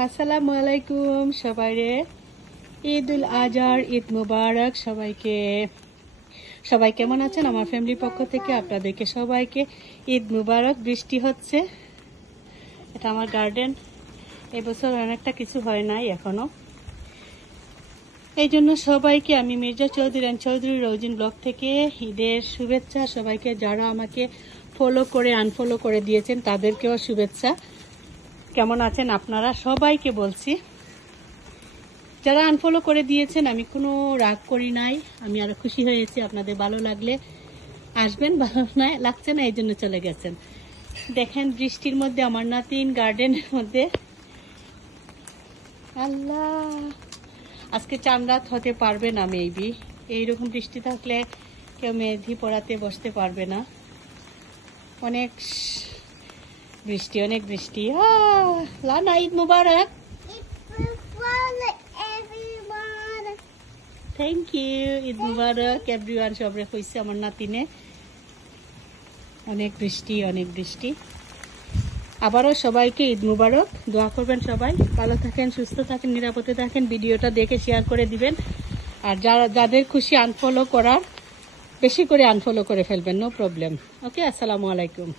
আসসালামু আলাইকুম সবাইরে, ঈদুল আজহার ঈদ মুবারক সবাইকে। সবাই কেমন আছেন? আমার ফ্যামিলির পক্ষ থেকে আপনাদেরকে সবাইকে ঈদ মুবারক। বৃষ্টি হচ্ছে, এটা আমার গার্ডেন। এবছর অনেকটা কিছু হয় নাই এখনো, এই জন্য সবাইকে আমি মির্জা চৌধুরী রোজিন ব্লগ থেকে ঈদের শুভেচ্ছা। সবাইকে যারা আমাকে ফলো করে আনফলো করে দিয়েছেন তাদেরকেও শুভেচ্ছা। কেমন আছেন আপনারা? সবাইকে বলছি, যারা আনফলো করে দিয়েছেন আমি কোনো রাগ করি নাই, আমি আরো খুশি হয়েছি। আপনাদের ভালো লাগলে আসবেন, ভালো না লাগছে না এই জন্য চলে গেছেন। দেখেন বৃষ্টির মধ্যে আমার নাতিন গার্ডেনের মধ্যে, আল্লাহ আজকে চাঁদরাত হতে পারবে না মেবি। এইরকম বৃষ্টি থাকলে কেউ মেহেদি পড়াতে বসতে পারবে না। অনেক বৃষ্টি, অনেক বৃষ্টি। লানা ঈদ মুবারক। থ্যাংক ইউ, ঈদ মুবারক এভরিওয়ান। সবরে কইছে আমার নাতিনে। অনেক বৃষ্টি, অনেক বৃষ্টি। আবারও সবাইকে ঈদ মুবারক। দোয়া করবেন সবাই, ভালো থাকেন, সুস্থ থাকেন, নিরাপদে থাকেন। ভিডিওটা দেখে শেয়ার করে দিবেন। আর যাদের খুশি আনফলো করার, বেশি করে আনফলো করে ফেলবেন, নো প্রবলেম। ওকে, আসসালামু আলাইকুম।